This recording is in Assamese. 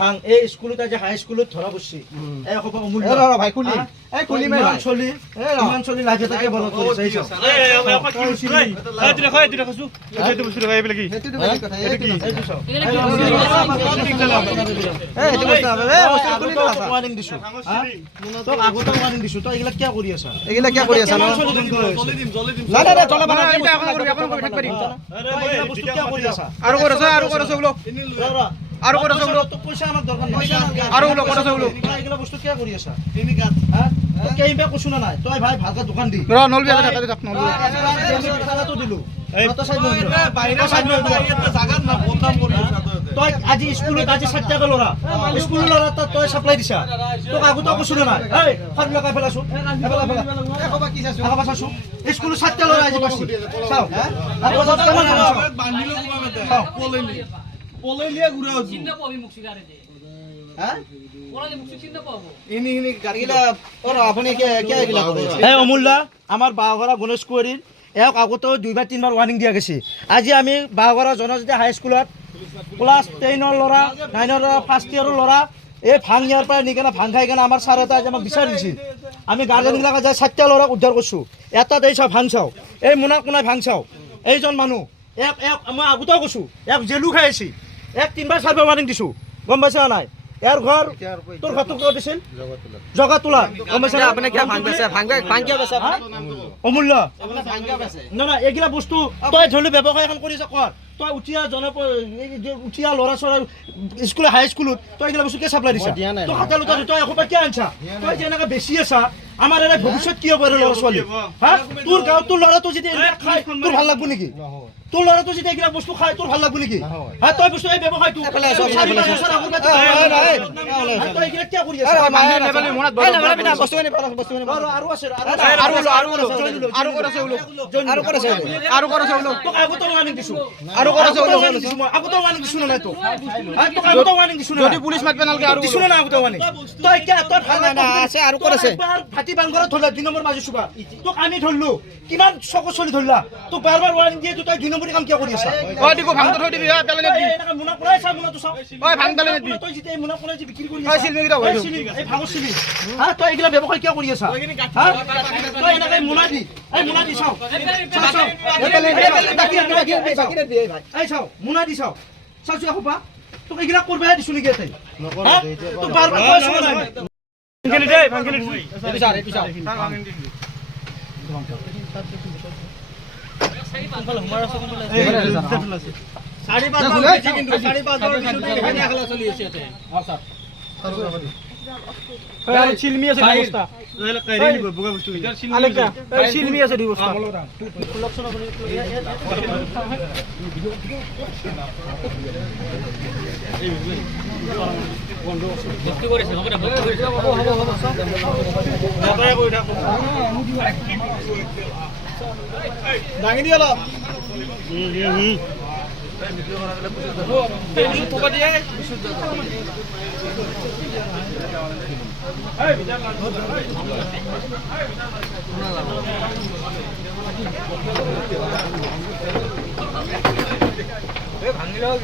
ভাং এই স্কুলত আজি হাই স্কুলত ধৰা পড়ছি এই খবা অমূল্য ভাই খুলি এই খুলি মে চলি ইমান চলি লাগে তাকে বল কৰিছে এই চাও এই দেখো খাসু এইটো বস্তু দেখাই বলে কি এইটো কথা এইটো কি এইটো চাও এইটো বস্তু খুলি দাও ওয়ার্নিং দিছো তো আগতে ওয়ার্নিং দিছো তো এগুলা কি কৰি আছা এগুলা কি কৰি আছা জলি দিম না না চলা বানা এটা এখন কৰি থাক পাৰি আৰে এগুলা বস্তু কি কৰি আছা আৰু কৰছ বলো আৰু কৰছ বলো তো পয়সা আমাৰ দৰকাৰ নাই আৰু বলো কৰছ বলো এগুলা বস্তু কি কৰি আছা তিনি গাত হ্যাঁ তো কেইবা কছু না নাই তই ভাই ভালকা দোকান দি ৰ নলবি টাকা দি নলবি টাকাটো দিলু এই তো সাইড নলবি বাইরে সাইড নলবি এটা জায়গা না বদনাম কৰি আছা তই আজি স্কুলত আজি 60 টাকা লৰা স্কুলৰ লৰা তই সাপ্লাই দিছা তো আগতে কছু না নাই এই ফান লগাই ফেলাছো এফালা একবা কি চাইছো একবা চাইছো স্কুলত 60 টাকা লৰা আজি পাছি চাও হ্যাঁ আৰু কথা কেমন বান্ডিলো কুমাতে পলেলিয়া ঘুরে আছো চিন্তা পাবি মুখ সিগারে দে হ্যাঁ পড়ালে মুখ চিন্তা পাবো ইনি গাড়িলা ওর আপনি কে গিলা কইছে এই অমূল্য আমার বাগরা গণেশ কুঁৱৰীৰ এক আগতে দুইবাৰ তিনবাৰ ওয়াৰ্নিং দিয়া গেছে আজি আমি বাগৰা জনজাতি হাই স্কুলত ক্লাস 10 ৰ লৰা 9 ৰ লৰা ফাৰ্স্ট ইয়াৰৰ লৰা এই ভাং ইয়াৰ পৰা নিকেনা ভাং খাই কেনে আমাৰ ছাৰ এটা আমাক বিচাৰি দিছিল আমি গাৰ্জেন বিলাকে যাই 60টা লৰাক উদ্ধাৰ কৰিছো এটা দেই চাও ভাং চাও এই মুনা কোনাই ভাং চাও এইজন মানুহ এক মই আগতেও কৈছো এক জেলু খাই আছে এক তিনবাৰ চাৰবাৰ ওয়াৰ্নিং দিছো গম পাইছা নাই ইয়াৰ ঘৰ তোৰ ঘৰটো ক'ত দিছিল জগাতোলা গম পাইছা না আপুনি কি ভাং বেছে ভাং কিয় বেছে অমূল্য আপুনি ভাং কিয় বেছে না এগিলা বস্তু তই ধৰি ব্যৱসায় এখন কৰিছ কৰ তই উঠিয়া ল'ৰা ছৰা স্কুল হাই স্কুলত তই এগিলা বস্তু কিয় চাপ্লাই দিছা তই হাতে লুটা তই এসোপা কিয় আনছা তই যেনেকৈ বেছি আছা আমাৰ এনে ভৱিষ্যত কি হ'ব ল'ৰা ছোৱালী হা তোৰ গাঁৱত তোৰ ল'ৰাটো যদি এইবিলাক খাই তোৰ ভাল লাগব নেকি তোৰ ল'ৰাটো যদি এইবিলাক বস্তু খাই তোৰ ভাল লাগব নেকি হা তই বস্তু এই ব্যৱসায়টো তই এইবিলাক কিয় কৰি আছা আৰু আছে আৰু তোক আগতে ওয়াৰ্নিং দিছো আৰু আগতে ওয়াৰ্নিং দিছো না তো আগতে ওয়াৰ্নিং দিছো না যদি পুলিশ মাতবে নালকে আৰু দিছো না আগতে ওয়াৰ্নিং তই কি তই ভাল না আছে আৰু কৰিছে ফাটি বাংগৰত ধৰলা 2 নম্বৰ মাজু সুবা তোক আমি ধৰলো কিমান চক চলি ধৰলা তোক বাৰবাৰ ওয়াৰ্নিং দিয়ে তই 2 নম্বৰ কাম কিয় কৰি আছা ঐ দিকো ভাঙটো থৈ দিবি পেলে দি এটা মুনা পৰাই চা মুনা তো চাও ঐ ভাঙ পেলে দি তই জিতে মুনা পৰাই যি বিক্ৰী কৰি আছা চিলমি কিটা হৈ এই ভাঙো চিলি হা তই এগিলা ব্যৱসায় কিয় কৰি আছা হা তই এনেকৈ মুনা দি চাও চাও এই চাও মুনা দি চাও চাও খোপা তোক এগিলা কৰবাই দিছো নেকি এতে তোক বাৰবাৰ কৈছো নাই ভাঙিলি দে ভাঙিলি এইটো চাও চিলমি আছে বস্তা বুগা বস্তু আলেকা চিলমি আছে দুই বস্তা লক্ষণ বস্তু কৰিছে হ'ব দে দাঙি দিয়া অলপ ভাঙিলেও